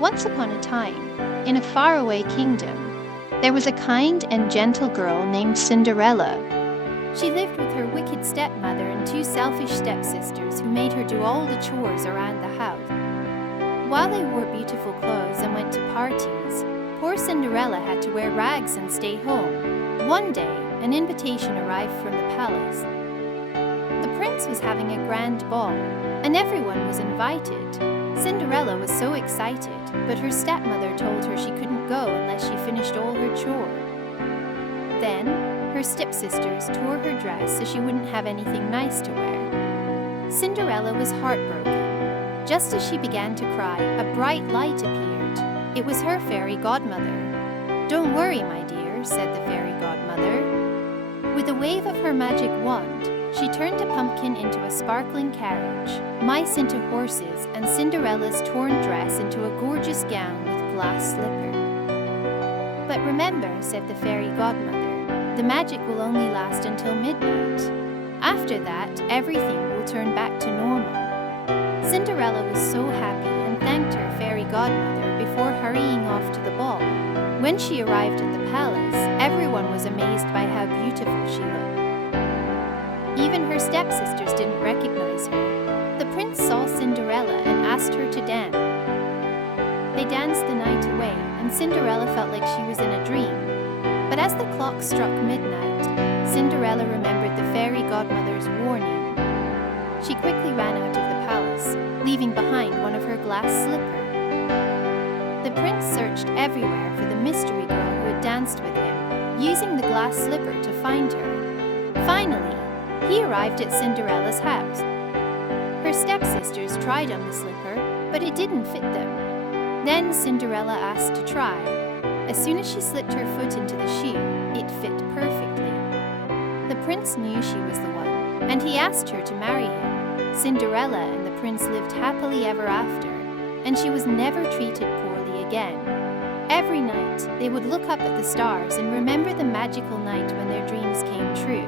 Once upon a time, in a faraway kingdom, there was a kind and gentle girl named Cinderella. She lived with her wicked stepmother and two selfish stepsisters who made her do all the chores around the house. While they wore beautiful clothes and went to parties, poor Cinderella had to wear rags and stay home. One day, an invitation arrived from the palace. The prince was having a grand ball, and everyone was invited. Cinderella was so excited, but her stepmother told her she couldn't go unless she finished all her chores. Then, her stepsisters tore her dress so she wouldn't have anything nice to wear. Cinderella was heartbroken. Just as she began to cry, a bright light appeared. It was her fairy godmother. "Don't worry, my dear," said the fairy godmother. With a wave of her magic wand, she turned a pumpkin into a sparkling carriage, mice into horses, and Cinderella's torn dress into a gorgeous gown with glass slipper. "But remember," said the fairy godmother, "the magic will only last until midnight. After that, everything will turn back to normal." Cinderella was so happy and thanked her fairy godmother before hurrying off to the ball. When she arrived at the palace, everyone was amazed by how beautiful she looked. Even her stepsisters didn't recognize her. The prince saw Cinderella and asked her to dance. They danced the night away, and Cinderella felt like she was in a dream. But as the clock struck midnight, Cinderella remembered the fairy godmother's warning. She quickly ran out of the palace, leaving behind one of her glass slippers. The prince searched everywhere for the mystery girl who had danced with him, using the glass slipper to find her. Finally, he arrived at Cinderella's house. Her stepsisters tried on the slipper, but it didn't fit them. Then Cinderella asked to try. As soon as she slipped her foot into the shoe, it fit perfectly. The prince knew she was the one, and he asked her to marry him. Cinderella and the prince lived happily ever after, and she was never treated poorly again. Every night, they would look up at the stars and remember the magical night when their dreams came true.